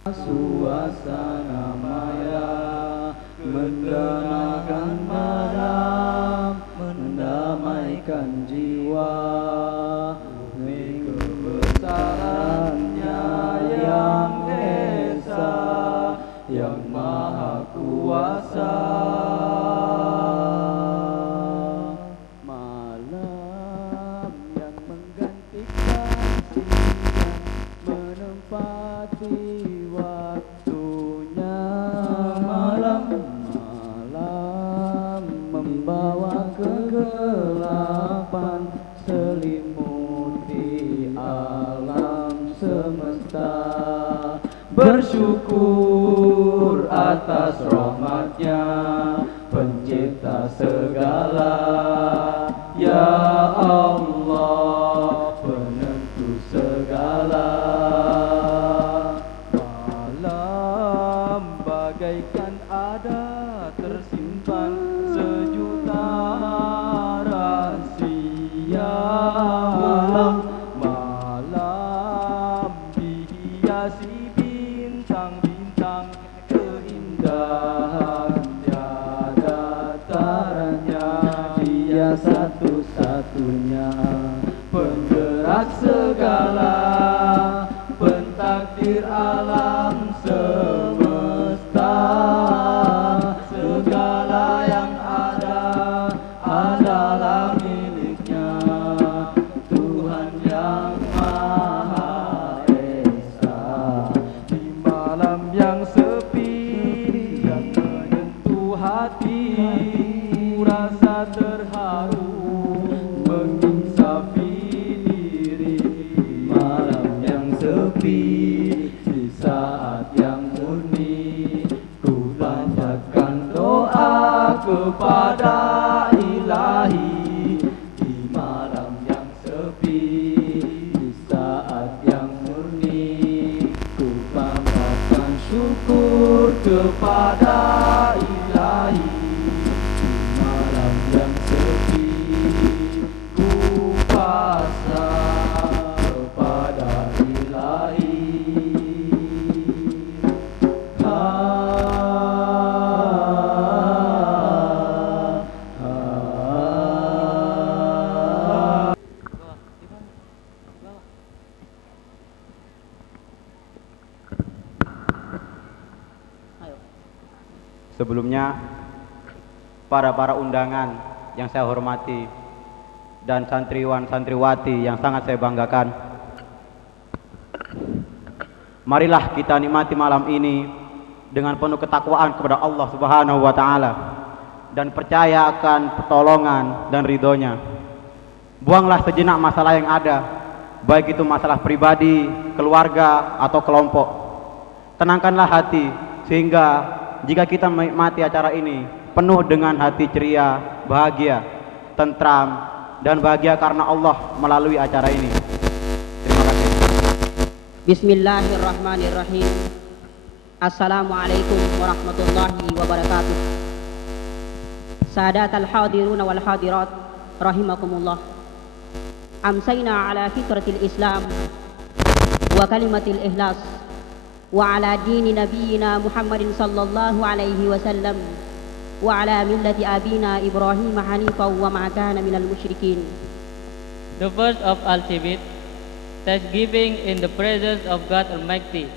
Suasana maya menenangkan malam, mendamaikan jiwa. Demi kebesarannya yang esa, yang maha kuasa. Malam yang menggantikan siang, menempati waktunya. Malam membawa kegelapan, selimuti alam semesta. Bersyukur atas rahmatnya, pencipta segala. Ya Allah, penentu segala. Malam bagaikan ada tersimpan sejuta rahasia. Malam dihiasi bintang-bintang, keindahan tiada taranya. Dia satu-satunya penggerak segala, pentakdir alam semesta. Segala yang ada adalah miliknya, Tuhan yang Maha Esa. Di malam yang sepi yang menyentuh hati, rasa terharu menginsafi diri. Malam yang sepi di saat yang murni, ku panjatkan doa kepada Ilahi. Di malam yang sepi di saat yang murni, ku panjatkan syukur kepada Ilahi. Di malam yang sepi ku pasrah kepada Ilahi. Sebelumnya, para undangan yang saya hormati dan santriwan santriwati yang sangat saya banggakan, marilah kita nikmati malam ini dengan penuh ketakwaan kepada Allah Subhanahu wa Ta'ala dan percaya akan pertolongan dan ridhonya. Buanglah sejenak masalah yang ada, baik itu masalah pribadi, keluarga, atau kelompok. Tenangkanlah hati, sehingga jika kita menikmati acara ini penuh dengan hati ceria, bahagia, tentram, dan bahagia karena Allah melalui acara ini. Terima kasih. Bismillahirrahmanirrahim. Assalamualaikum warahmatullahi wabarakatuh. Sadatal hadiruna wal hadirat rahimakumullah. Amsayna ala fitratil Islam wa kalimatil ikhlas wa ala dini nabiyyina Muhammadin sallallahu alaihi wasallam wa ala millati abina Ibrahim hanifan wa ma kana minal musyrikin. The first of Al-Tibit, thanksgiving in the presence of God Almighty.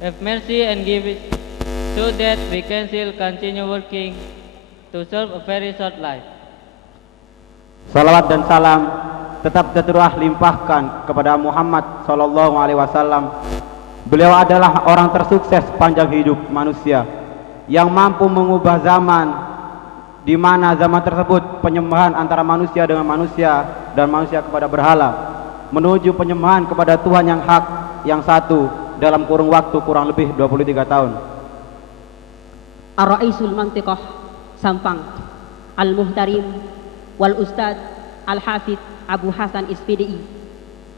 Have mercy and give it, so that we can still continue working to serve a very short life. Salawat dan salam tetap tercurah limpahkan kepada Muhammad sallallahu alaihi wasallam. Beliau adalah orang tersukses panjang hidup manusia yang mampu mengubah zaman, di mana zaman tersebut penyembahan antara manusia dengan manusia dan manusia kepada berhala, menuju penyembahan kepada Tuhan yang hak, yang satu, dalam kurun waktu kurang lebih 23 tahun. Ar-Raisul Mantiqah Sampang Al-Muhtarim wal Ustad Al-Hafidh Abu Hasan Ispidi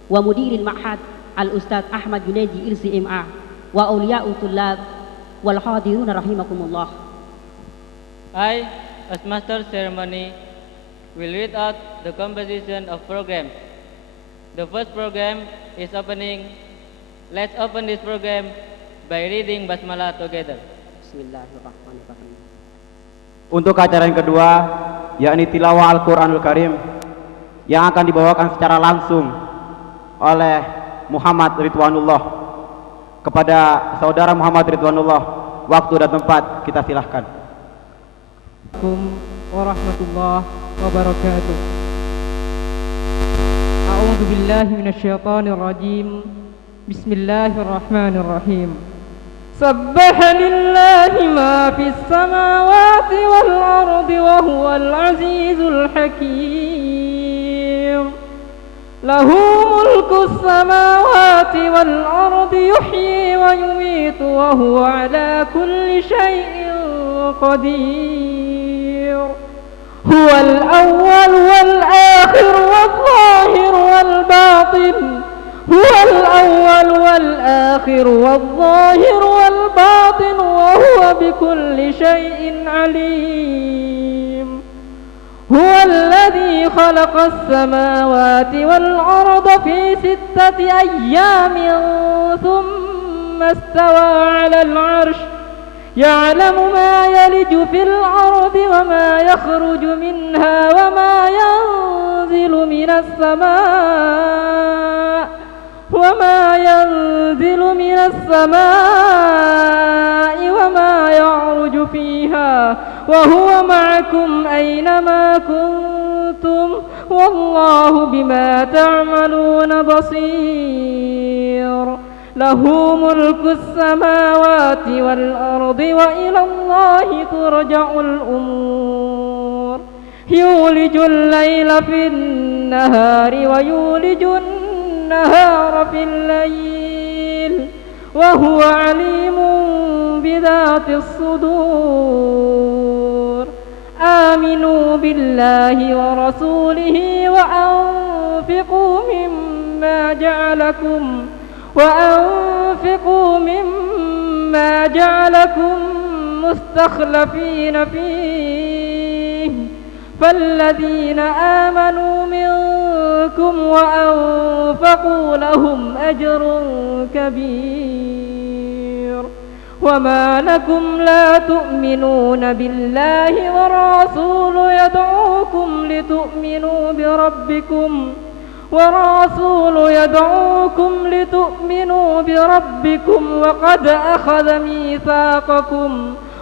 wa Mudiril Ma'had Al-Ustad Ahmad Junaidi Ilsi MA wa awliya'u tullab wal hadiruna rahimakumullah. I, as master ceremony, will read out the composition of programs. The first program is opening. Let's open this program by reading Basmalah together. Bismillahirrahmanirrahim. Untuk acara yang kedua, yakni tilawah Al-Quranul Karim, yang akan dibawakan secara langsung oleh Muhammad Ridwanullah. Kepada saudara Muhammad Ridwanullah, waktu dan tempat kita silahkan. Assalamualaikum warahmatullahi wabarakatuh. A'udzu billahi minasyaitonir rajim. Bismillahirrahmanirrahim. Sabbaha lillahi ma fis samawati wal ardi wa huwal azizul hakim. Lahu mulku samawati wal ardi yuhyi wa yumiitu wa huwa ala kulli syai'in qadir. Huwal awwal wal akhir wal zahir wal batin. Huwal awwal wal akhir wal zahir wal batin wa huwa bikulli syai'in alim. هو الذي خلق السماوات والأرض في 6 أيام ثم استوى على العرش يعلم ما يلج في الأرض وما يخرج منها وما ينزل من السماء وما يعرج فيها وهو معكم أينما كنتم والله بما تعملون بصير. له ملك السماوات والأرض وإلى الله ترجع الأمور. يولج الليل في النهار ويولج النهار في الليل وهو عليم بذات الصدور. آمنوا بالله ورسوله وأنفقوا مما جعلكم مستخلفين فيه فالذين آمنوا منكم وأنفقوا لهم أجر كبير. وما لكم لا تؤمنون بالله والرسول يدعوكم بربكم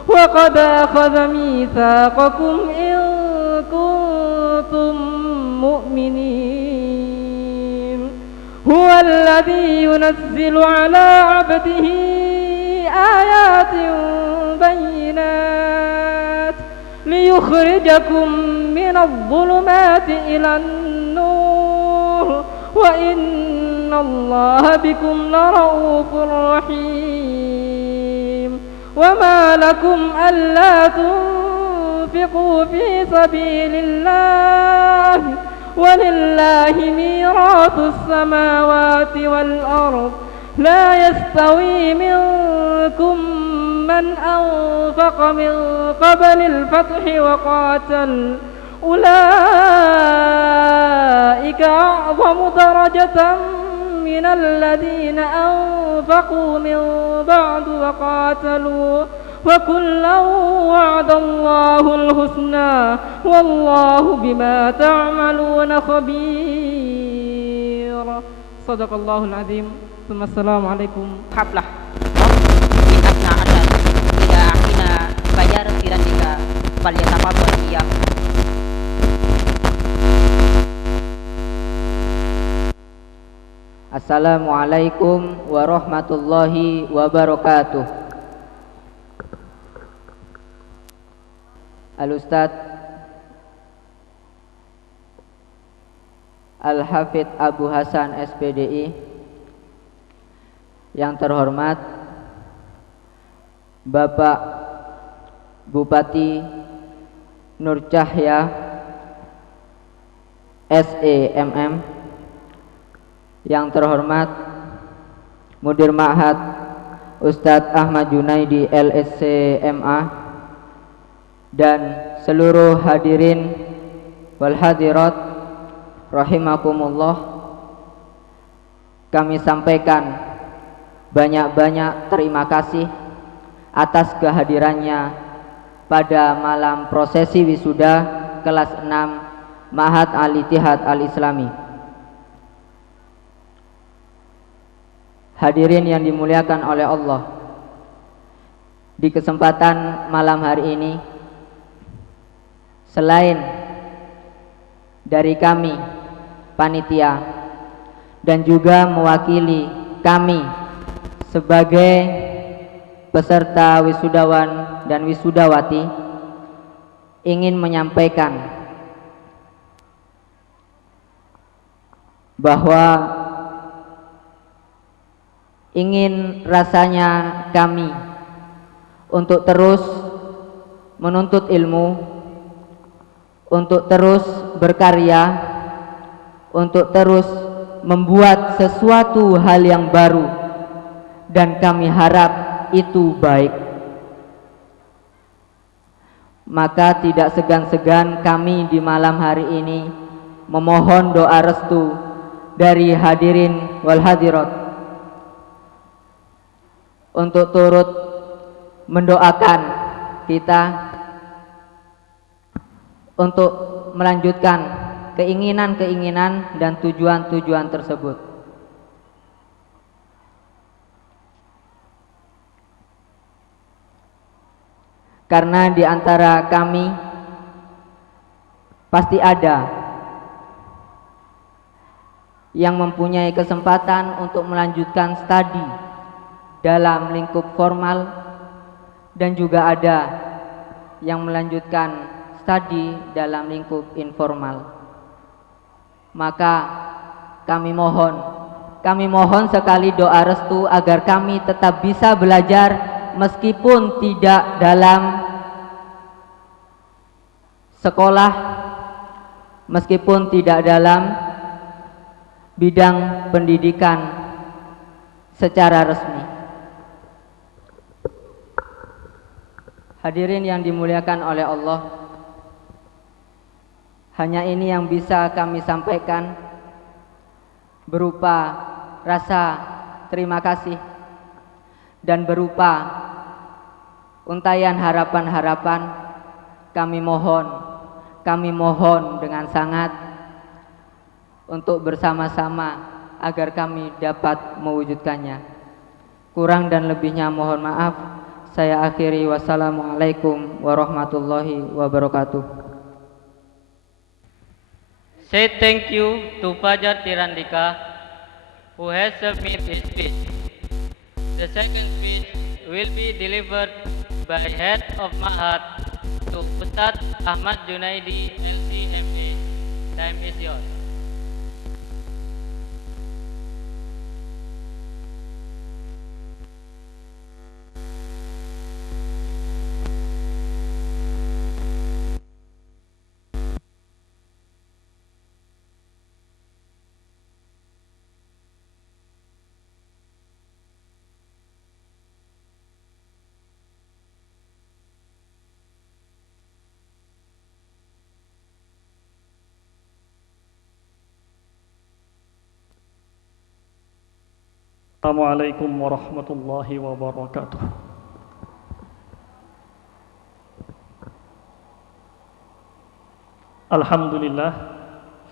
وقد أخذ ميثاقكم إن كنتم مؤمنين. هو الذي ينزل على عبده آيات بينات ليخرجكم من الظلمات إلى النور وإن الله بكم لرؤوف رحيم. وما لكم ألا تنفقوا في سبيل الله ولله ميراث السماوات والأرض لا يستوي منكم من أنفق من قبل الفتح وقاتل أولئك أعظم درجة من الذين أنفقوا من بعد وقاتلوا وكلا وعد الله الحسنى والله بما تعملون خبير. صدق الله العظيم. ثم السلام عليكم. Hablah min abna asar ila ahina bayar siratika falyatafadhal iyah. Assalamualaikum warahmatullahi wabarakatuh. Al-Ustadz Al-Hafidh Abu Hasan SPDI, yang terhormat Bapak Bupati Nur Cahya SEMM, yang terhormat Mudir Ma'had Ustadz Ahmad Junaidi LSCMA, dan seluruh hadirin wal hadirat rahimakumullah. Kami sampaikan banyak-banyak terima kasih atas kehadirannya pada malam prosesi wisuda kelas 6 Ma'had Al-Ittihad Al-Islami. Hadirin yang dimuliakan oleh Allah, di kesempatan malam hari ini, selain dari kami panitia dan juga mewakili kami sebagai peserta wisudawan dan wisudawati, ingin menyampaikan bahwa ingin rasanya kami untuk terus menuntut ilmu, untuk terus berkarya, untuk terus membuat sesuatu hal yang baru, dan kami harap itu baik. Maka tidak segan-segan kami di malam hari ini memohon doa restu dari hadirin wal hadirat untuk turut mendoakan kita untuk melanjutkan keinginan-keinginan dan tujuan-tujuan tersebut. Karena di antara kami pasti ada yang mempunyai kesempatan untuk melanjutkan studi dalam lingkup formal, dan juga ada yang melanjutkan studi dalam lingkup informal. Maka kami mohon sekali doa restu agar kami tetap bisa belajar meskipun tidak dalam sekolah, meskipun tidak dalam bidang pendidikan secara resmi. Hadirin yang dimuliakan oleh Allah, hanya ini yang bisa kami sampaikan berupa rasa terima kasih dan berupa untayan harapan-harapan. Kami mohon dengan sangat untuk bersama-sama agar kami dapat mewujudkannya. Kurang dan lebihnya mohon maaf. Saya akhiri, wassalamualaikum warahmatullahi wabarakatuh. Say thank you to Fajar Tirandika who has submitted his speech. The second speech will be delivered by Head of Ma'had to Ustadz Ahmad Junaidi, LCMA. Time is yours. Assalamualaikum warahmatullahi wabarakatuh. Alhamdulillah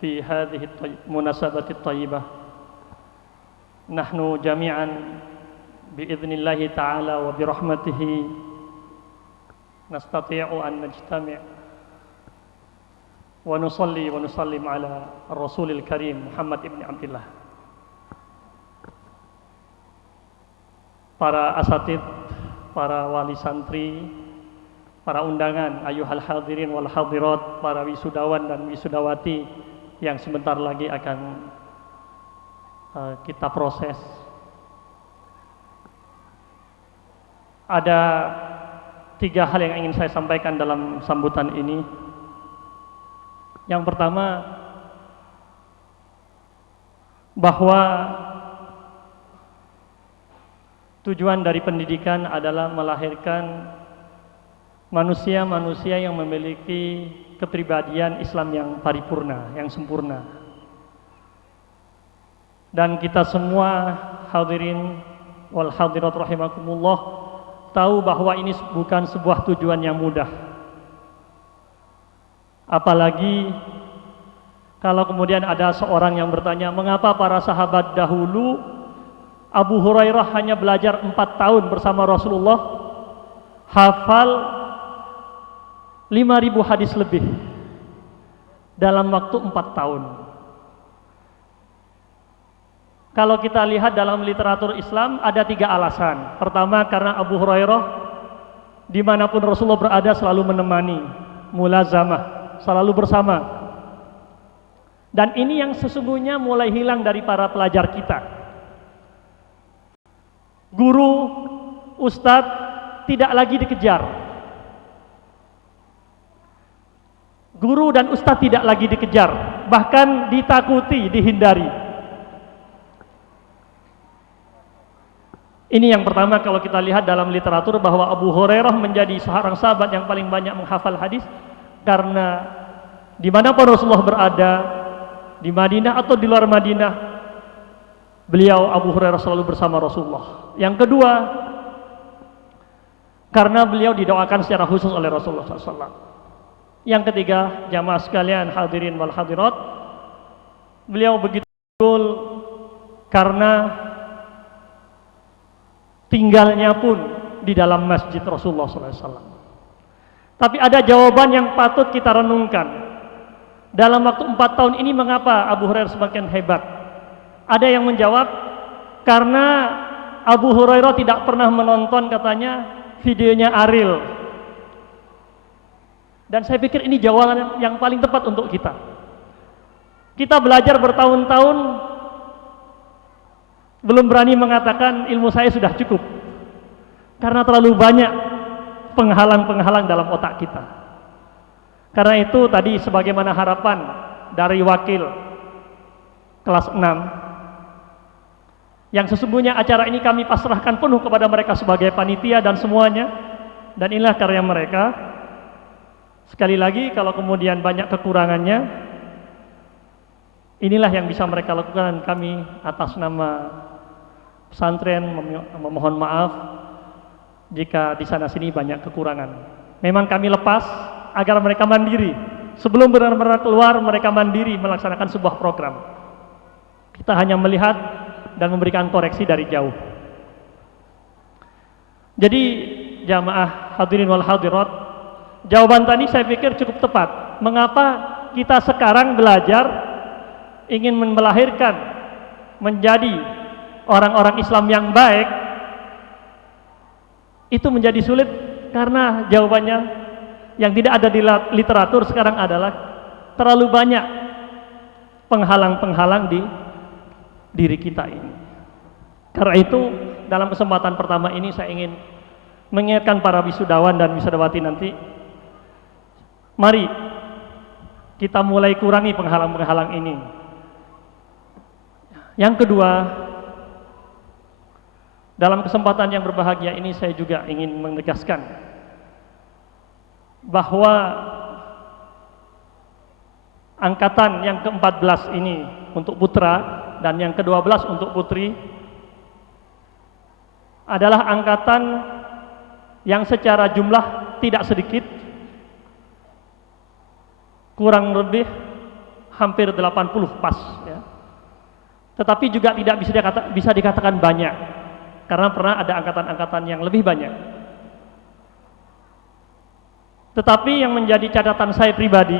fi hadhihi munasabati tayyibah nahnu jami'an biidhnillahi ta'ala wa birahmatihi nastati'u an najtami' wa nusalli wa nusallim ala Rasulil Karim Muhammad ibn Abdillah. Para asatid, para wali santri, para undangan, ayyuhal hadirin wal hadirat, para wisudawan dan wisudawati yang sebentar lagi akan kita proses. Ada 3 hal yang ingin saya sampaikan dalam sambutan ini. Yang pertama, bahwa tujuan dari pendidikan adalah melahirkan manusia-manusia yang memiliki kepribadian Islam yang paripurna, yang sempurna. Dan kita semua hadirin wal hadirat rahimakumullah tahu bahwa ini bukan sebuah tujuan yang mudah. Apalagi kalau kemudian ada seorang yang bertanya, mengapa para sahabat dahulu Abu Hurairah hanya belajar 4 tahun bersama Rasulullah, hafal 5.000 hadis lebih dalam waktu 4 tahun. Kalau kita lihat dalam literatur Islam ada 3 alasan. Pertama, karena Abu Hurairah dimanapun Rasulullah berada selalu menemani, mulazamah, selalu bersama. Dan ini yang sesungguhnya mulai hilang dari para pelajar kita. Guru, ustadz tidak lagi dikejar. Guru dan ustadz tidak lagi dikejar, bahkan ditakuti, dihindari. Ini yang pertama kalau kita lihat dalam literatur bahwa Abu Hurairah menjadi seorang sahabat yang paling banyak menghafal hadis karena dimanapun Rasulullah berada, di Madinah atau di luar Madinah, beliau Abu Hurairah selalu bersama Rasulullah. Yang kedua, karena beliau didoakan secara khusus oleh Rasulullah SAW. Yang ketiga, jamaah sekalian hadirin wal hadirat, beliau begitu betul karena tinggalnya pun di dalam masjid Rasulullah SAW. Tapi ada jawaban yang patut kita renungkan. Dalam waktu 4 tahun ini mengapa Abu Hurairah semakin hebat? Ada yang menjawab, karena Abu Hurairah tidak pernah menonton katanya videonya Ariel. Dan saya pikir ini jawaban yang paling tepat untuk kita. Kita belajar bertahun-tahun belum berani mengatakan ilmu saya sudah cukup, karena terlalu banyak penghalang-penghalang dalam otak kita. Karena itu tadi sebagaimana harapan dari wakil kelas 6, yang sesungguhnya acara ini kami pasrahkan penuh kepada mereka sebagai panitia dan semuanya, dan inilah karya mereka. Sekali lagi, kalau kemudian banyak kekurangannya, inilah yang bisa mereka lakukan. Kami atas nama pesantren memohon maaf jika di sana sini banyak kekurangan. Memang kami lepas agar mereka mandiri. Sebelum benar-benar keluar, mereka mandiri melaksanakan sebuah program. Kita hanya melihat dan memberikan koreksi dari jauh. Jadi jamaah hadirin wal hadirat, jawaban tadi saya pikir cukup tepat. Mengapa kita sekarang belajar ingin melahirkan menjadi orang-orang Islam yang baik, itu menjadi sulit karena jawabannya yang tidak ada di literatur sekarang adalah terlalu banyak penghalang-penghalang di diri kita ini. Karena itu dalam kesempatan pertama ini saya ingin mengingatkan para wisudawan dan wisudawati nanti, mari kita mulai kurangi penghalang-penghalang ini. Yang kedua, dalam kesempatan yang berbahagia ini saya juga ingin menegaskan bahwa angkatan yang ke-14 ini untuk putra dan yang ke-12 untuk putri adalah angkatan yang secara jumlah tidak sedikit, kurang lebih hampir 80 pas ya. Tetapi juga tidak bisa dikatakan banyak, karena pernah ada angkatan-angkatan yang lebih banyak. Tetapi yang menjadi catatan saya pribadi,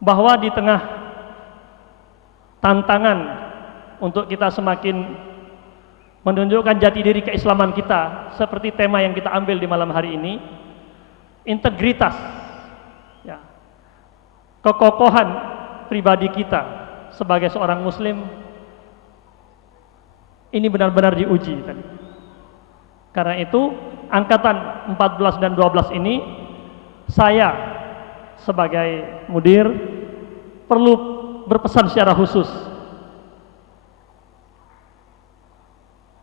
bahwa di tengah tantangan untuk kita semakin menunjukkan jati diri keislaman kita, seperti tema yang kita ambil di malam hari ini, integritas ya, kekokohan pribadi kita sebagai seorang muslim ini benar-benar diuji tadi. Karena itu angkatan 14 dan 12 ini saya sebagai mudir perlu berpesan secara khusus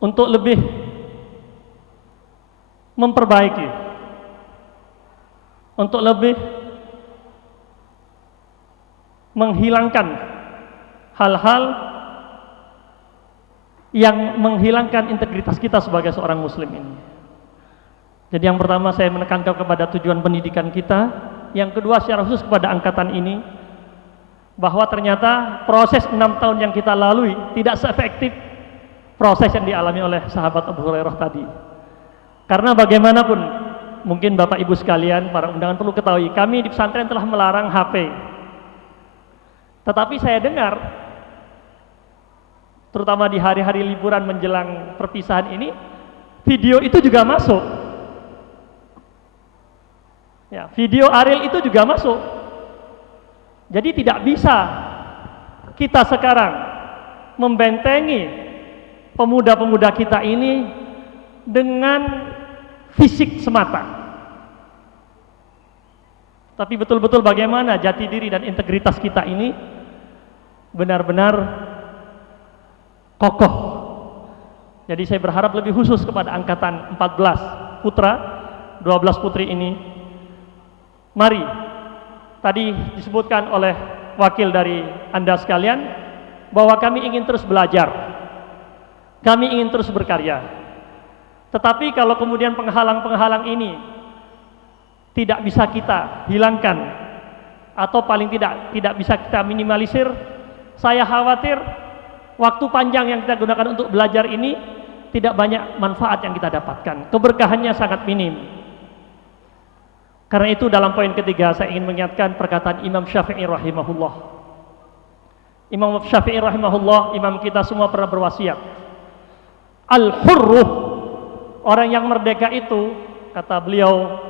untuk lebih memperbaiki, untuk lebih menghilangkan hal-hal yang menghilangkan integritas kita sebagai seorang muslim ini. Jadi yang pertama saya menekankan kepada tujuan pendidikan kita, yang kedua secara khusus kepada angkatan ini, bahwa ternyata proses 6 tahun yang kita lalui tidak seefektif proses yang dialami oleh sahabat Abu Hurairah tadi. Karena bagaimanapun, mungkin Bapak Ibu sekalian, para undangan perlu ketahui, kami di pesantren telah melarang HP. Tetapi saya dengar, terutama di hari-hari liburan menjelang perpisahan ini, video itu juga masuk. Ya, video Ariel itu juga masuk. Jadi tidak bisa kita sekarang membentengi pemuda-pemuda kita ini dengan fisik semata. Tapi betul-betul bagaimana jati diri dan integritas kita ini benar-benar kokoh. Jadi saya berharap lebih khusus kepada angkatan 14 putra, 12 putri ini. Mari, tadi disebutkan oleh wakil dari Anda sekalian bahwa kami ingin terus belajar, kami ingin terus berkarya. Tetapi kalau kemudian penghalang-penghalang ini tidak bisa kita hilangkan atau paling tidak bisa kita minimalisir, saya khawatir waktu panjang yang kita gunakan untuk belajar ini tidak banyak manfaat yang kita dapatkan, keberkahannya sangat minim. Karena itu dalam poin ketiga saya ingin mengingatkan perkataan Imam Syafi'i rahimahullah. Imam Syafi'i rahimahullah, imam kita semua pernah berwasiat, al-hurruh, orang yang merdeka itu, kata beliau,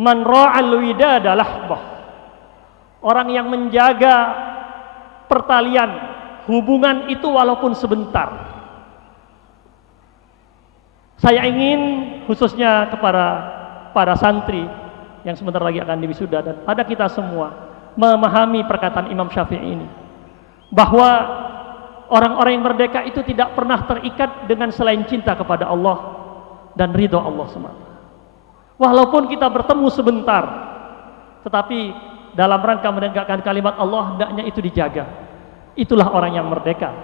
man ra'al widada lahbah, orang yang menjaga pertalian hubungan itu walaupun sebentar. Saya ingin khususnya kepada para santri yang sebentar lagi akan diwisuda dan pada kita semua memahami perkataan Imam Syafi'i ini, bahwa orang-orang yang merdeka itu tidak pernah terikat dengan selain cinta kepada Allah dan ridho Allah semata. Walaupun kita bertemu sebentar, tetapi dalam rangka menegakkan kalimat Allah, hendaknya itu dijaga. Itulah orang yang merdeka.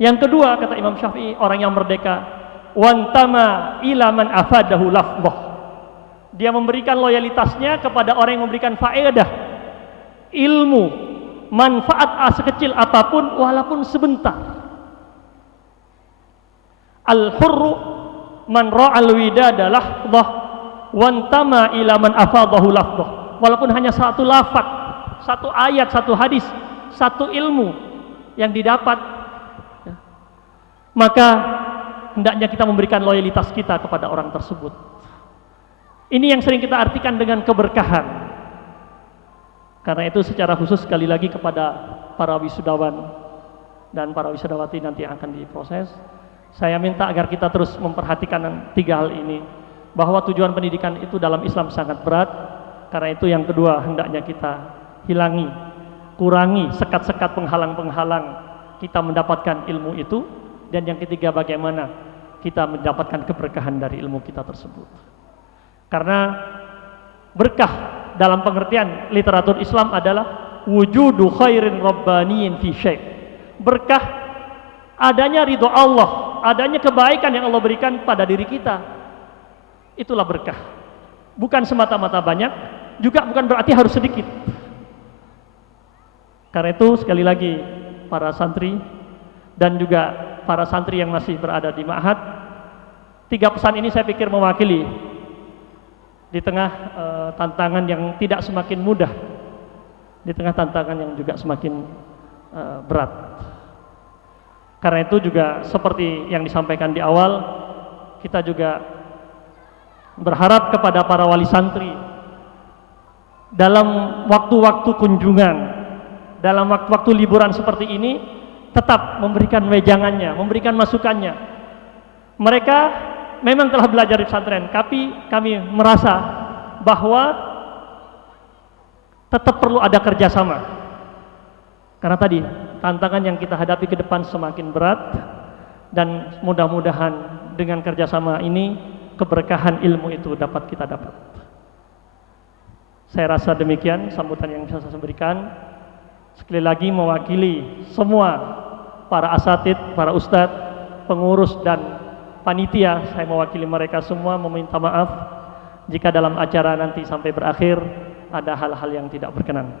Yang kedua, kata Imam Syafi'i, orang yang merdeka, wantama ila man afadahu lafdhah, dia memberikan loyalitasnya kepada orang yang memberikan faedah, ilmu, manfaat sekecil apapun walaupun sebentar. Al-hurru man ra'al widada lahdah wantama ila man afadahu lafdhah, walaupun hanya satu lafaz, satu ayat, satu hadis, satu ilmu yang didapat, maka hendaknya kita memberikan loyalitas kita kepada orang tersebut. Ini yang sering kita artikan dengan keberkahan. Karena itu secara khusus sekali lagi kepada para wisudawan dan para wisudawati nanti yang akan diproses, saya minta agar kita terus memperhatikan 3 hal ini, bahwa tujuan pendidikan itu dalam Islam sangat berat. Karena itu yang kedua, hendaknya kita hilangi, kurangi sekat-sekat penghalang-penghalang kita mendapatkan ilmu itu. Dan yang ketiga, bagaimana kita mendapatkan keberkahan dari ilmu kita tersebut. Karena berkah dalam pengertian literatur Islam adalah wujudu khairin rabbaniyin fi syai'. Berkah adanya ridho Allah, adanya kebaikan yang Allah berikan pada diri kita. Itulah berkah. Bukan semata-mata banyak, juga bukan berarti harus sedikit. Karena itu sekali lagi para santri dan juga para santri yang masih berada di ma'had, 3 pesan ini saya pikir mewakili di tengah tantangan yang tidak semakin mudah, di tengah tantangan yang juga semakin berat. Karena itu juga seperti yang disampaikan di awal, kita juga berharap kepada para wali santri dalam waktu-waktu kunjungan, dalam waktu-waktu liburan seperti ini, tetap memberikan wejangannya, memberikan masukannya. Mereka memang telah belajar di pesantren, tapi kami merasa bahwa tetap perlu ada kerjasama. Karena tadi tantangan yang kita hadapi ke depan semakin berat, dan mudah-mudahan dengan kerjasama ini keberkahan ilmu itu dapat kita dapat. Saya rasa demikian sambutan yang bisa saya berikan. Sekali lagi mewakili semua para asatid, para ustadz, pengurus dan panitia, saya mewakili mereka semua meminta maaf jika dalam acara nanti sampai berakhir ada hal-hal yang tidak berkenan.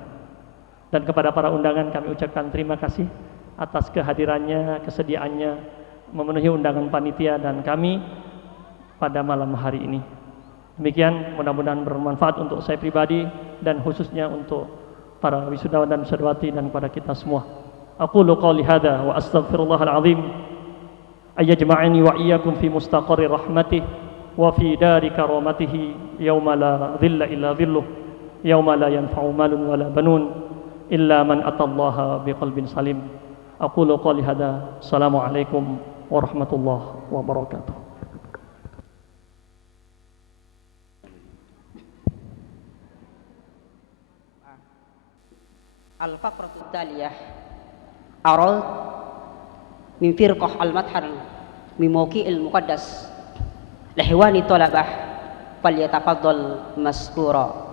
Dan kepada para undangan kami ucapkan terima kasih atas kehadirannya, kesediaannya memenuhi undangan panitia dan kami pada malam hari ini. Demikian, mudah-mudahan bermanfaat untuk saya pribadi dan khususnya untuk para wisudawan dan wisudawati dan kepada kita semua. Aqulu qawli hadza wa astaghfirullahal azim ayyajma'ani wa iyyakum fi mustaqarri rahmatih wa fi dari karamatihi yauma la dhilla illa dhilluh yauma la yanfa'u malun wala banun illa man atallaha biqalbin salim. Aqulu qawli hadza. Assalamualaikum warahmatullahi wabarakatuh. Al-faqratu tsaliyah arad min firqah al-madhar min mawqi'il muqaddas lihiwani talabah falyatafaddal maskura.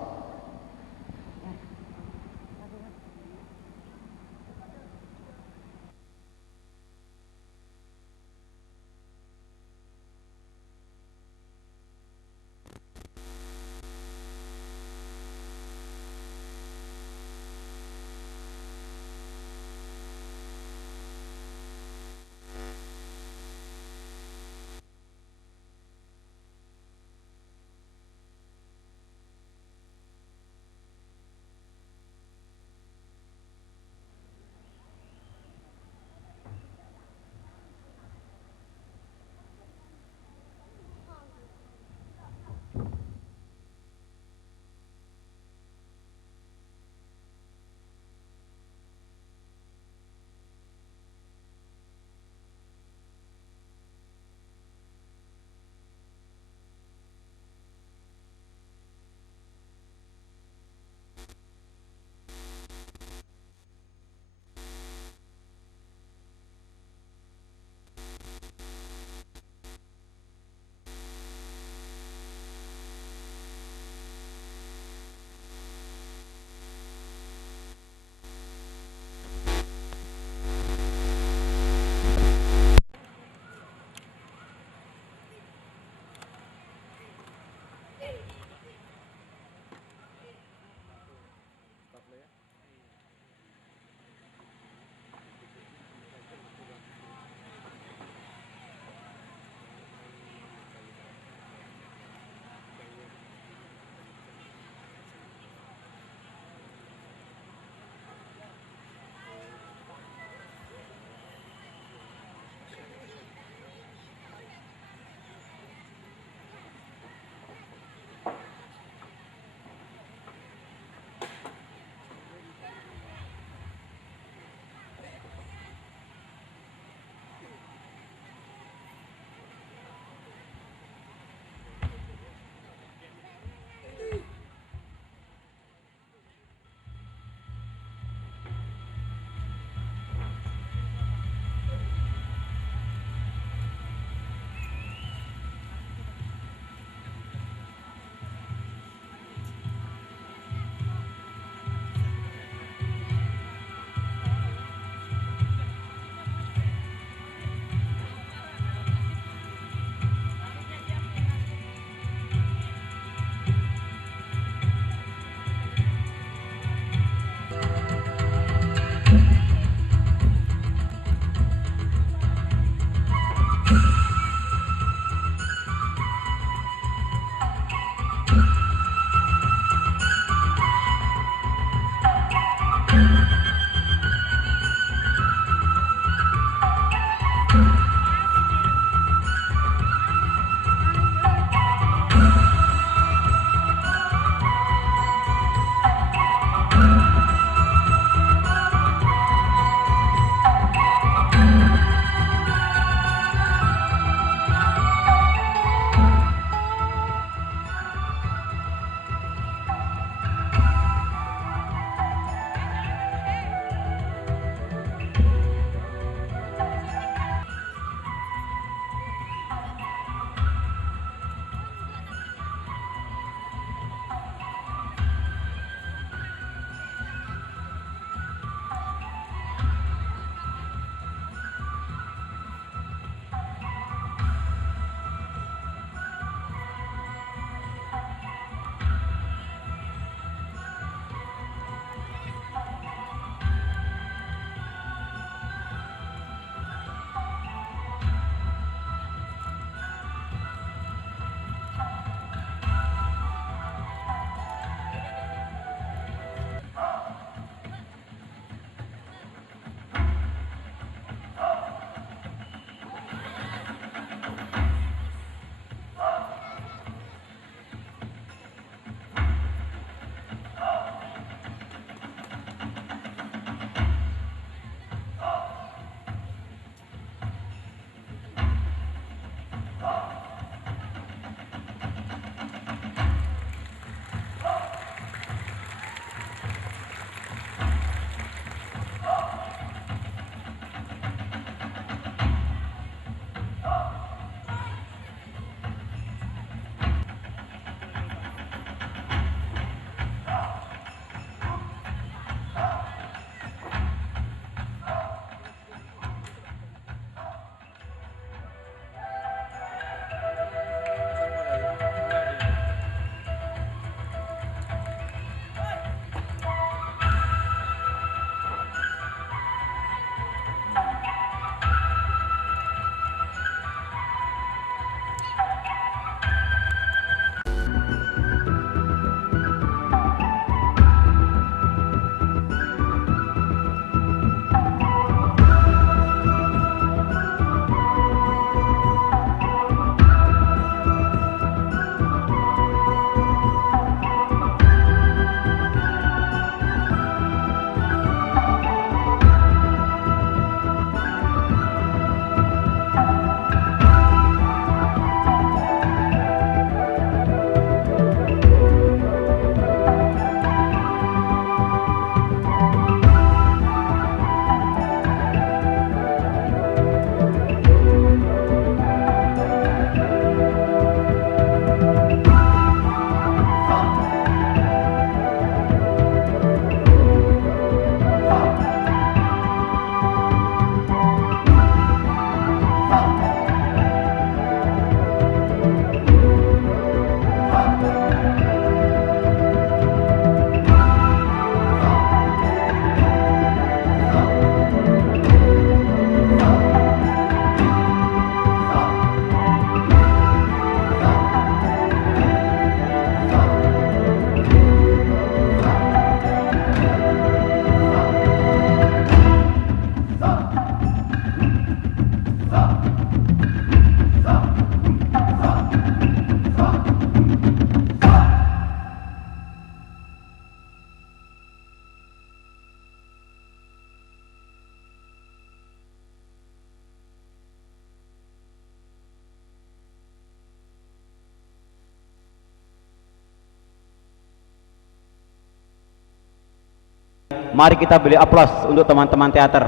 Mari kita beri aplaus untuk teman-teman teater.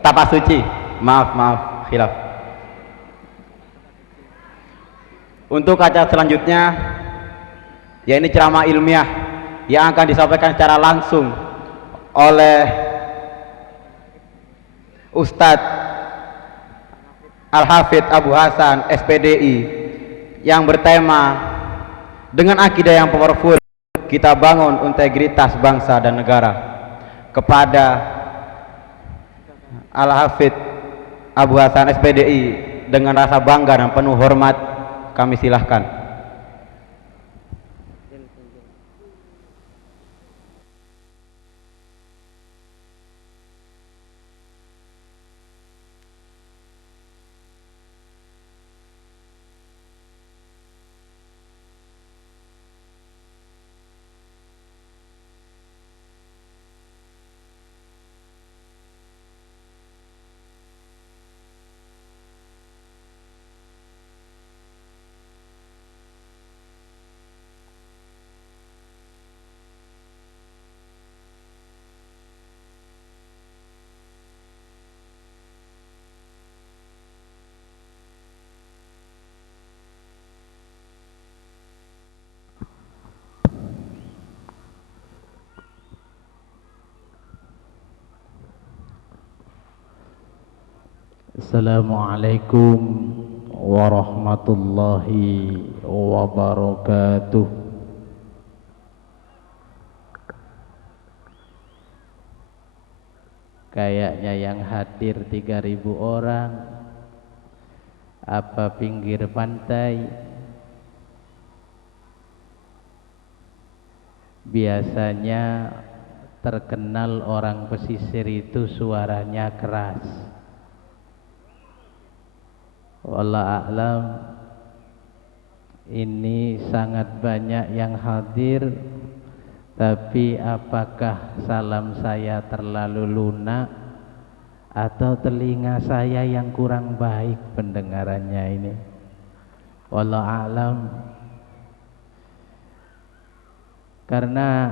Tapak suci, maaf, khilaf. Untuk acara selanjutnya, ya ini ceramah ilmiah yang akan disampaikan secara langsung oleh Ustadz Al-Hafidh Abu Hasan SPDI yang bertema dengan akidah yang powerful kita bangun integritas bangsa dan negara. Kepada Al-Hafidh Abu Hasan SPDI dengan rasa bangga dan penuh hormat kami silahkan. Assalamualaikum warahmatullahi wabarakatuh. Kayaknya yang hadir 3.000 orang. Apa pinggir pantai? Biasanya terkenal orang pesisir itu suaranya keras. Wallahu a'lam, ini sangat banyak yang hadir, tapi apakah salam saya terlalu lunak atau telinga saya yang kurang baik pendengarannya ini? Wallahu a'lam. Karena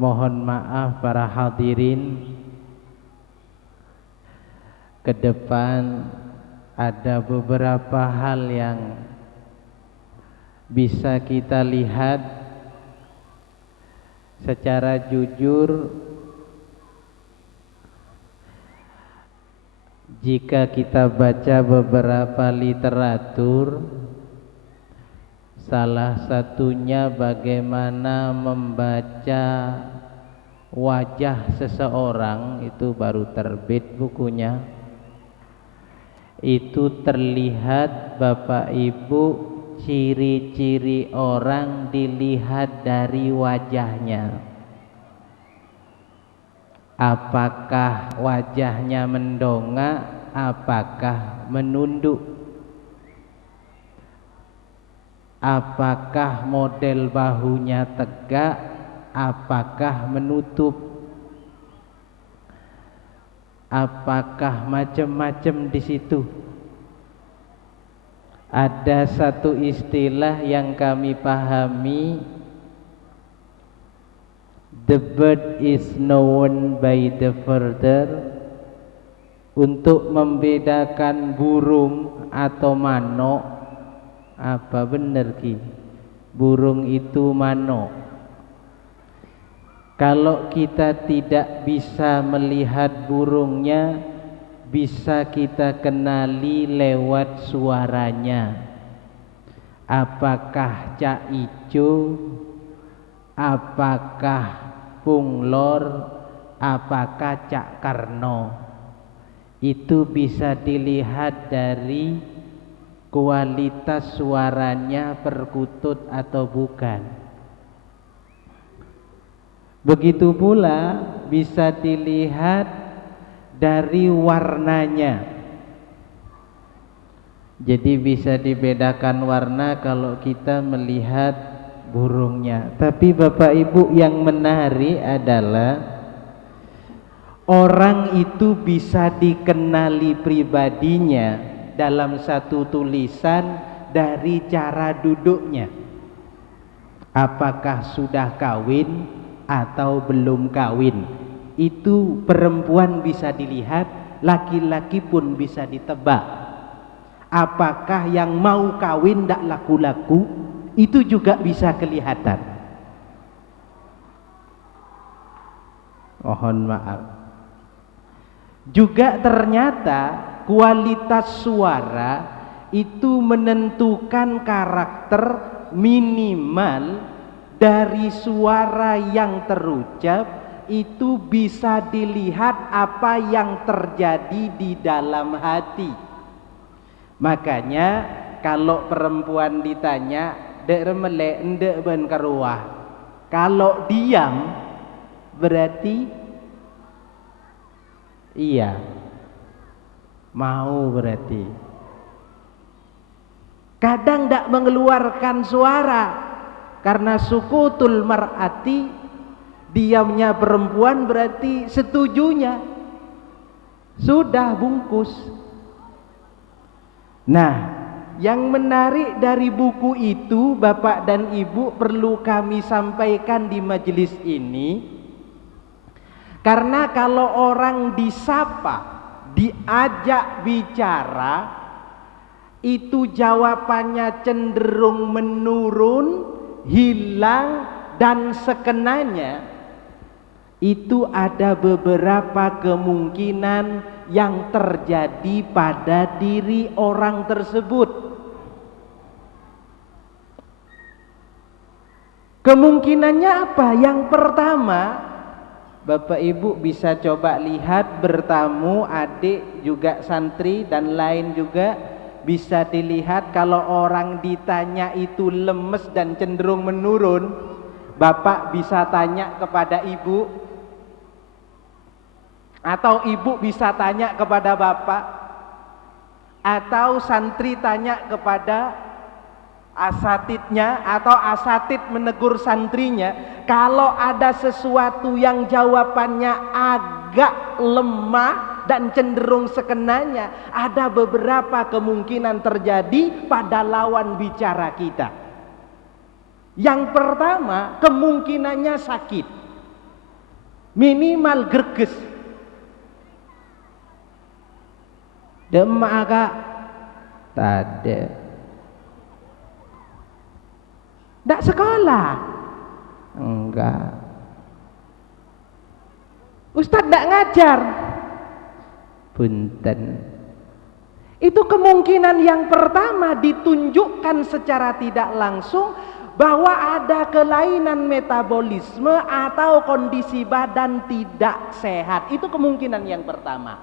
mohon maaf para hadirin, ke depan ada beberapa hal yang bisa kita lihat secara jujur. Jika kita baca beberapa literatur, salah satunya bagaimana membaca wajah seseorang, itu baru terbit bukunya. Itu terlihat Bapak Ibu, ciri-ciri orang dilihat dari wajahnya. Apakah wajahnya mendongak, apakah menunduk, apakah model bahunya tegak, apakah menutup, apakah macam-macam di situ. Ada satu istilah yang kami pahami, the bird is known by the feather, untuk membedakan burung atau manuk. Apa benar Ki? Burung itu manuk. Kalau kita tidak bisa melihat burungnya, bisa kita kenali lewat suaranya. Apakah Cak Ijo, apakah Punglor, apakah Cak Karno. Itu bisa dilihat dari kualitas suaranya perkutut atau bukan. Begitu pula bisa dilihat dari warnanya. Jadi bisa dibedakan warna kalau kita melihat burungnya. Tapi Bapak Ibu, yang menarik adalah orang itu bisa dikenali pribadinya dalam satu tulisan dari cara duduknya. apakah sudah kawin atau belum kawin. Itu perempuan bisa dilihat, laki-laki pun bisa ditebak. Apakah yang mau kawin tidak laku-laku, itu juga bisa kelihatan. Mohon maaf. Juga ternyata kualitas suara itu menentukan karakter minimal dari suara yang terucap. Itu bisa dilihat apa yang terjadi di dalam hati. Makanya kalau perempuan ditanya, dek remelek ndek ben karuah, kalau diam berarti iya, mau berarti. Kadang tidak mengeluarkan suara karena sukutul mar'ati, diamnya perempuan berarti setujunya. Sudah bungkus. Nah, yang menarik dari buku itu, Bapak dan Ibu, perlu kami sampaikan di majelis ini. Karena kalau orang disapa, diajak bicara, itu jawabannya cenderung menurun, hilang, dan sekenanya, itu ada beberapa kemungkinan yang terjadi pada diri orang tersebut. Kemungkinannya apa? Yang pertama, Bapak Ibu bisa coba lihat bertamu, adik juga santri dan lain juga bisa dilihat kalau orang ditanya itu lemes dan cenderung menurun, Bapak bisa tanya kepada Ibu, atau Ibu bisa tanya kepada Bapak, atau santri tanya kepada asatidnya, atau asatid menegur santrinya. Kalau ada sesuatu yang jawabannya agak lemah dan cenderung sekenanya, ada beberapa kemungkinan terjadi pada lawan bicara kita. Yang pertama, kemungkinannya sakit, minimal greges. Demak agak tak ada. Tak sekolah? Enggak. Ustaz tak ngajar? Punten. Itu kemungkinan yang pertama, ditunjukkan secara tidak langsung bahwa ada kelainan metabolisme atau kondisi badan tidak sehat. Itu kemungkinan yang pertama.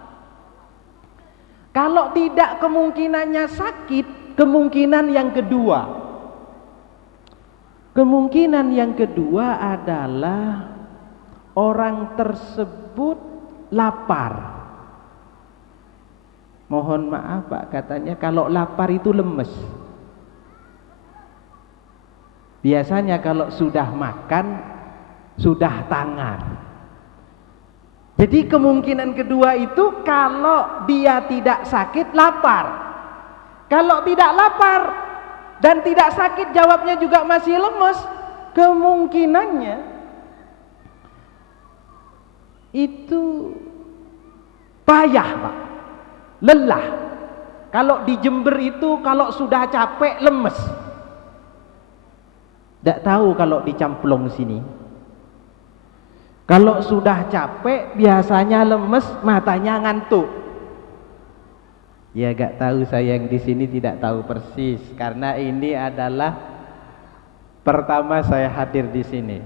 Kalau tidak kemungkinannya sakit, kemungkinan yang kedua. Kemungkinan yang kedua adalah orang tersebut lapar. Mohon maaf Pak, katanya kalau lapar itu lemes. Biasanya kalau sudah makan, sudah tangar. Jadi kemungkinan kedua itu kalau dia tidak sakit, lapar. Kalau tidak lapar dan tidak sakit, jawabnya juga masih lemes, kemungkinannya itu payah Pak, lelah. Kalau di Jember itu kalau sudah capek lemes. Tidak tahu kalau di Camplong sini. Kalau sudah capek biasanya lemes, matanya ngantuk. Ya gak tahu, saya yang di sini tidak tahu persis karena ini adalah pertama saya hadir di sini.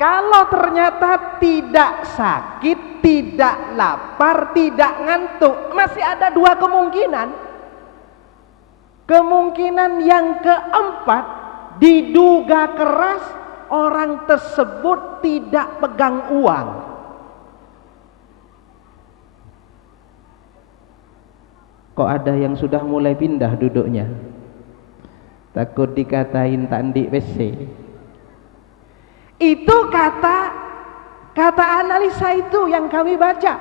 Kalau ternyata tidak sakit, tidak lapar, tidak ngantuk, masih ada dua kemungkinan. Kemungkinan yang keempat, diduga keras orang tersebut tidak pegang uang. Kok ada yang sudah mulai pindah duduknya? Takut dikatain tandi WC. Itu kata analisa itu yang kami baca.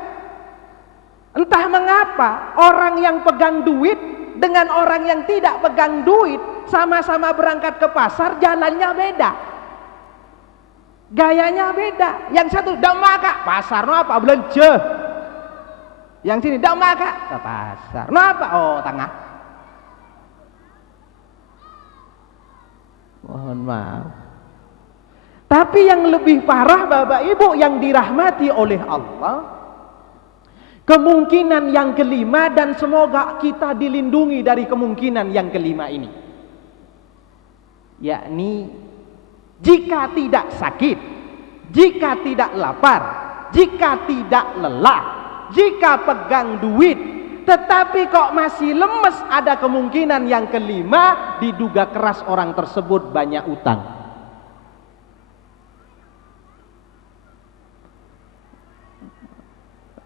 Entah mengapa orang yang pegang duit dengan orang yang tidak pegang duit sama-sama berangkat ke pasar, jalannya beda, gayanya beda. Yang satu dak maka pasar no apa belanja, yang sini dak maka ke pasar no apa oh tengah. Mohon maaf. Tapi yang lebih parah Bapak Ibu yang dirahmati oleh Allah, kemungkinan yang kelima, dan semoga kita dilindungi dari kemungkinan yang kelima ini, yakni jika tidak sakit, jika tidak lapar, jika tidak lelah, jika pegang duit tetapi kok masih lemes, ada kemungkinan yang kelima, diduga keras orang tersebut banyak utang.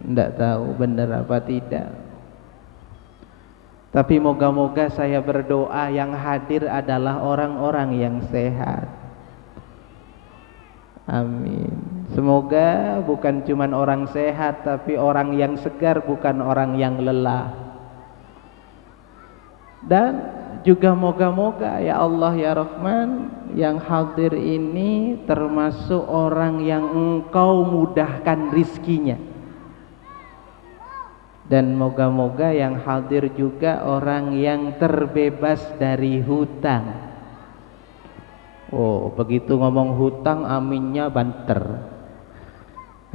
Tidak tahu benar apa tidak. Tapi moga-moga saya berdoa yang hadir adalah orang-orang yang sehat. Amin. Semoga bukan cuma orang sehat, tapi orang yang segar, bukan orang yang lelah. Dan juga moga-moga ya Allah ya Rahman, yang hadir ini termasuk orang yang Engkau mudahkan rizkinya. Dan moga-moga yang hadir juga orang yang terbebas dari hutang. Oh, begitu ngomong hutang aminnya banter.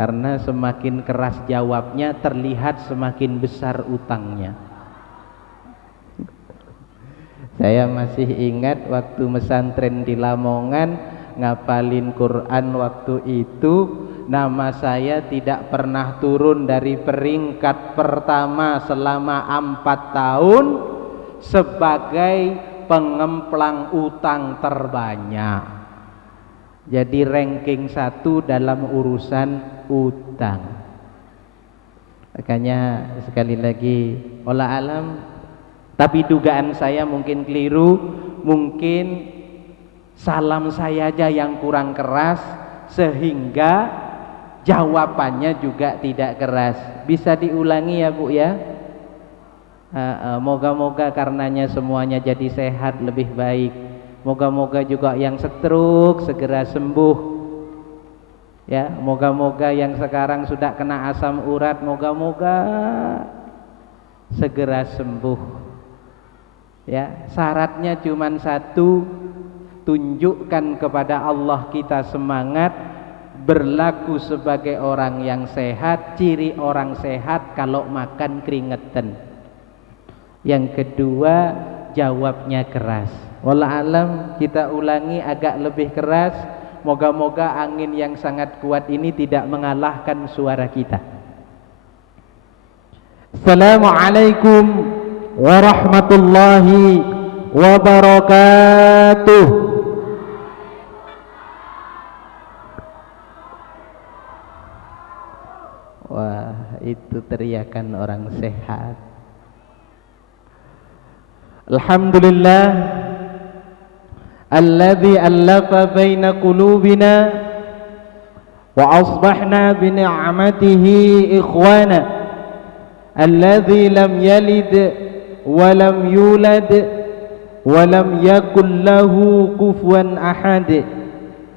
Karena semakin keras jawabnya terlihat semakin besar utangnya. Saya masih ingat waktu mesantren di Lamongan, ngapalin Quran waktu itu, nama saya tidak pernah turun dari peringkat pertama selama 4 tahun sebagai pengemplang utang terbanyak. Jadi ranking 1 dalam urusan utang. Makanya sekali lagi olah alam, tapi dugaan saya mungkin keliru, mungkin salam saya aja yang kurang keras sehingga jawabannya juga tidak keras. Bisa diulangi ya Bu ya. Moga-moga karenanya semuanya jadi sehat lebih baik. Moga-moga juga yang stroke segera sembuh. Ya, moga-moga yang sekarang sudah kena asam urat, moga-moga segera sembuh. Ya, syaratnya cuma satu, tunjukkan kepada Allah kita semangat, berlaku sebagai orang yang sehat. Ciri orang sehat kalau makan keringetan. Yang kedua, jawabnya keras. Wallah alam, kita ulangi agak lebih keras. Moga-moga angin yang sangat kuat ini tidak mengalahkan suara kita. Assalamualaikum warahmatullahi wabarakatuh. Wah, itu teriakan orang sehat. Alhamdulillah alladzi allafa baina qulubina wa asbahna bi ni'matihi ikhwana alladzi lam yalid wa lam yulad wa lam yakul lahu kufuwan ahad.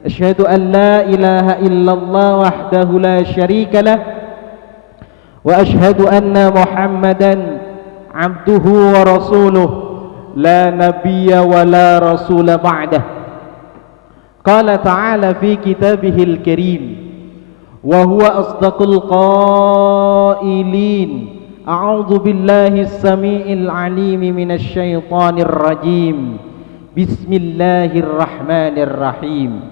Asyhadu an la ilaha illallah wahdahu la syarika lah wa asyhadu anna Muhammadan abduhu wa rasuluh la nabiyya wa la rasula ba'dah. Qala ta'ala fi kitabihil karim wa huwa asdaqul qailin. A'udzu billahi as-sami'il 'alim minasy syaithanir rajim. Bismillahirrahmanirrahim.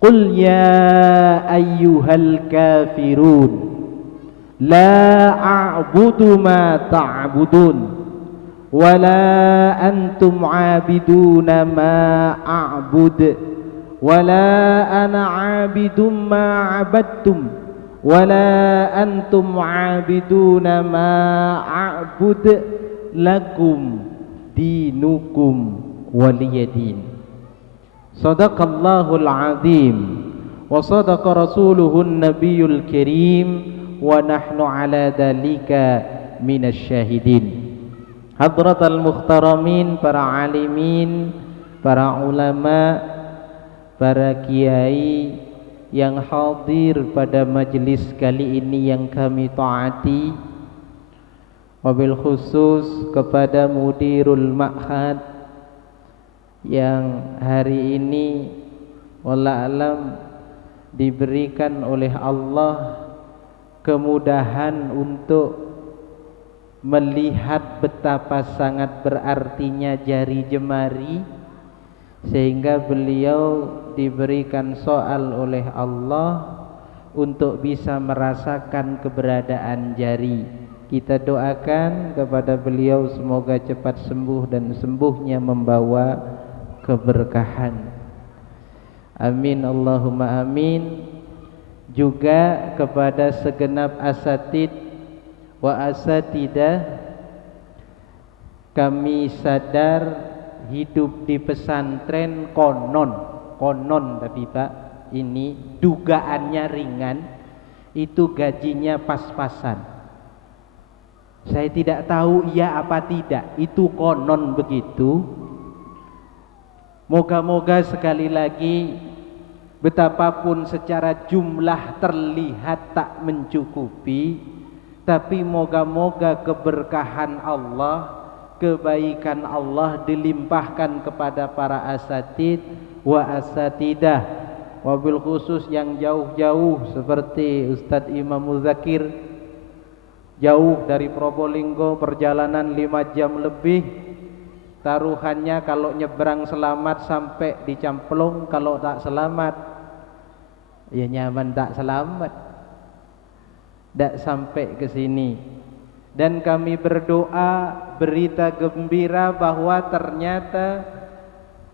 Qul ya ayyuhal kafirun la a'budu ma ta'budun wala antum 'abiduna ma a'bud wala ana 'abidum ma 'abadtum wala antum 'abiduna ma a'bud lakum dinukum waliyadin. Sadaqallahul azim wa sadaqa rasuluhun nabiyul karim wa nahnu ala dhalika minasy syahidin. hadratal mukhtaramin, para alimin, para ulama, para kiai yang hadir pada majelis kali ini yang kami taati, wabil khusus kepada mudirul ma'had yang hari ini wallah alam diberikan oleh Allah kemudahan untuk melihat betapa sangat berartinya jari jemari, sehingga beliau diberikan soal oleh Allah untuk bisa merasakan keberadaan jari. Kita doakan kepada beliau semoga cepat sembuh dan sembuhnya membawa keberkahan. Amin Allahumma amin. Juga kepada segenap asatid wa asatidah, kami sadar hidup di pesantren konon tapi Pak, ini dugaannya ringan, itu gajinya pas-pasan. Saya tidak tahu iya apa tidak, itu konon begitu. Moga-moga sekali lagi, betapapun secara jumlah terlihat tak mencukupi, tapi moga-moga keberkahan Allah, kebaikan Allah dilimpahkan kepada para asatid wa asatidah, wabil khusus yang jauh-jauh seperti Ustadz Imam Muzakir, jauh dari Probolinggo, perjalanan 5 jam lebih, taruhannya kalau nyebrang selamat sampai di Camplong, kalau tak selamat ya nyaman tak selamat, tak sampai ke sini. Dan kami berdoa, berita gembira bahwa ternyata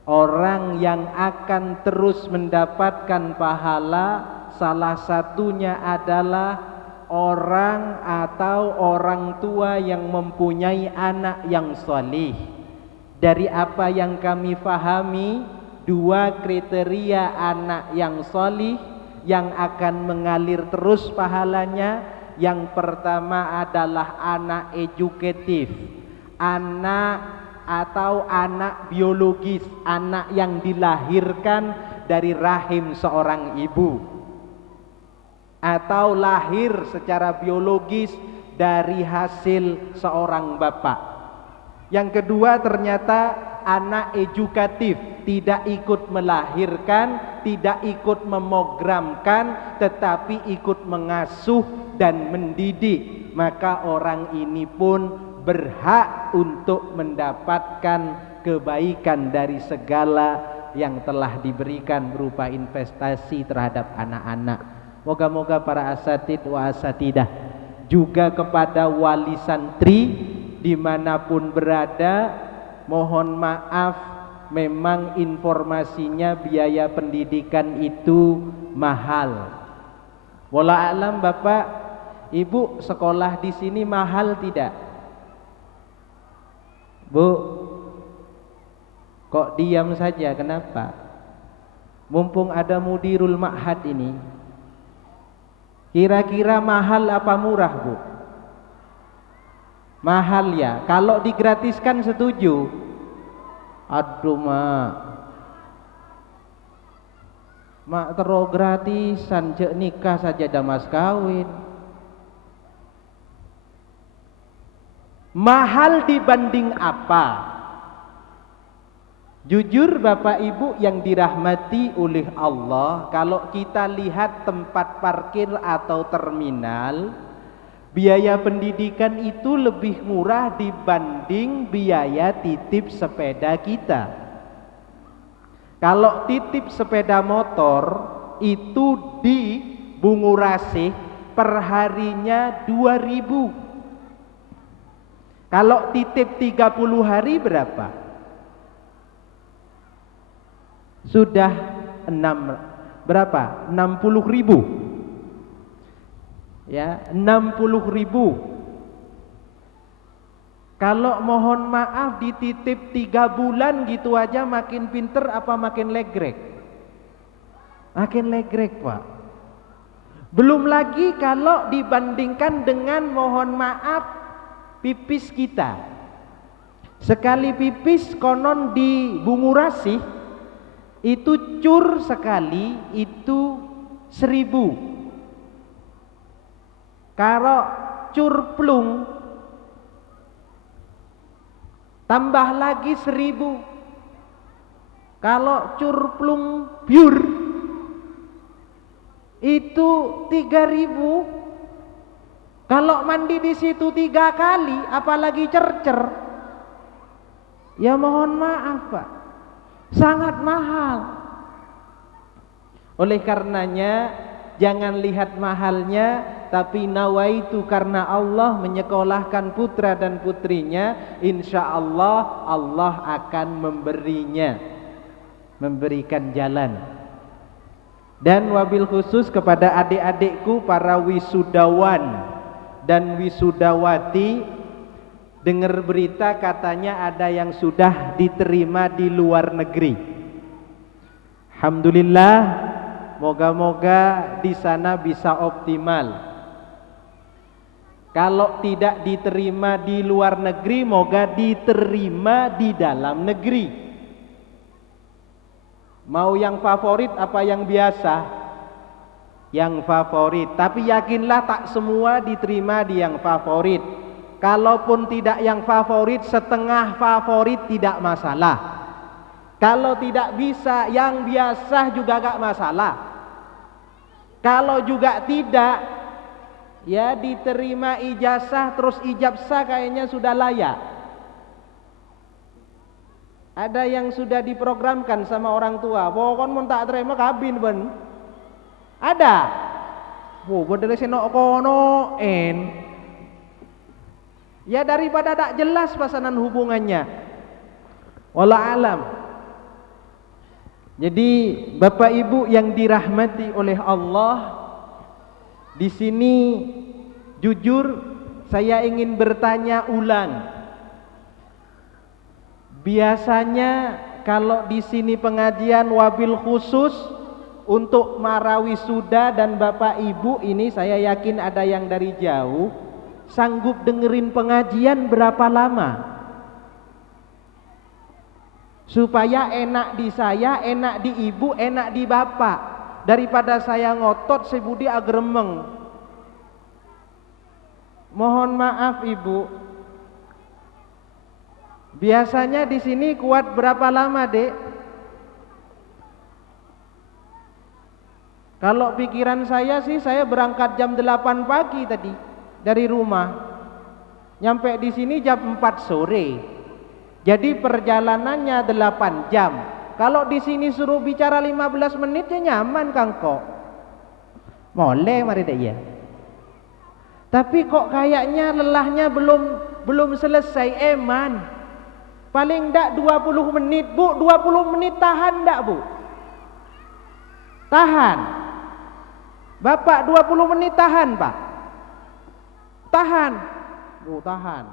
orang yang akan terus mendapatkan pahala salah satunya adalah orang atau orang tua yang mempunyai anak yang salih. Dari apa yang kami fahami, 2 kriteria anak yang salih yang akan mengalir terus pahalanya. Yang pertama adalah anak edukatif, anak atau anak biologis, anak yang dilahirkan dari rahim seorang ibu atau lahir secara biologis dari hasil seorang bapak. Yang kedua ternyata anak edukatif, tidak ikut melahirkan, tidak ikut memogramkan, tetapi ikut mengasuh dan mendidik. Maka orang ini pun berhak untuk mendapatkan kebaikan dari segala yang telah diberikan berupa investasi terhadap anak-anak. Moga-moga para asatid wa asatidah, juga kepada wali santri dimanapun berada, mohon maaf, memang informasinya biaya pendidikan itu mahal. Wallah alam Bapak, Ibu sekolah di sini mahal tidak? Bu, kok diam saja, kenapa? Mumpung ada mudirul ma'had ini, kira-kira mahal apa murah Bu? Mahal ya, kalau digratiskan setuju. Aduh mak terus gratisan, cek nikah saja dah mas kawin. Mahal dibanding apa? Jujur Bapak Ibu yang dirahmati oleh Allah, kalau kita lihat tempat parkir atau terminal, biaya pendidikan itu lebih murah dibanding biaya titip sepeda kita. Kalau titip sepeda motor itu di Bungurasih perharinya 2.000. Kalau titip 30 hari berapa? Sudah 60.000. Ya, 60.000. Kalau mohon maaf dititip 3 bulan gitu aja makin pinter apa makin legrek? Makin legrek Pak. Belum lagi kalau dibandingkan dengan mohon maaf pipis kita. Sekali pipis konon di Bungurasih itu cur sekali itu 1000. Kalau cur plung tambah lagi 1000. Kalau cur plung biur itu 3000. Kalau mandi di situ 3 kali, apalagi cercer, ya mohon maaf Pak, sangat mahal. Oleh karenanya jangan lihat mahalnya, tapi nawaitu karena Allah menyekolahkan putra dan putrinya, insya Allah Allah akan memberikan jalan. Dan wabil khusus kepada adik-adikku para wisudawan dan wisudawati, dengar berita katanya ada yang sudah diterima di luar negeri. Alhamdulillah, moga-moga di sana bisa optimal. Kalau tidak diterima di luar negeri, moga diterima di dalam negeri. Mau yang favorit apa yang biasa? Yang favorit. Tapi yakinlah tak semua diterima di yang favorit. Kalaupun tidak yang favorit, setengah favorit tidak masalah. Kalau tidak bisa yang biasa juga gak masalah. Kalau juga tidak, ya diterima ijazah terus ijabsah kayaknya sudah layak. Ada yang sudah diprogramkan sama orang tua, pokoknya mun tak terima kabin ben. Ada. Wo bodele senok kono ya daripada tak jelas pasanan hubungannya. Wallah alam. Jadi Bapak Ibu yang dirahmati oleh Allah, di sini jujur saya ingin bertanya ulang. Biasanya kalau di sini pengajian wabil khusus untuk marawisuda dan Bapak Ibu ini, saya yakin ada yang dari jauh, sanggup dengerin pengajian berapa lama? Supaya enak di saya, enak di ibu, enak di bapak. Daripada saya ngotot, sebudi agremeng. Mohon maaf Ibu. Biasanya di sini kuat berapa lama, Dek? Kalau pikiran saya sih, saya berangkat jam 8 pagi tadi dari rumah. Nyampe di sini jam 4 sore. Jadi perjalanannya 8 jam. Kalau di sini suruh bicara 15 menit ya nyaman Kang kok. Boleh mari dek ya. Tapi kok kayaknya lelahnya belum selesai eman. Paling enggak 20 menit, Bu. 20 menit tahan enggak, Bu? Tahan. Bapak 20 menit tahan, Pak. Tahan. Bu, tahan.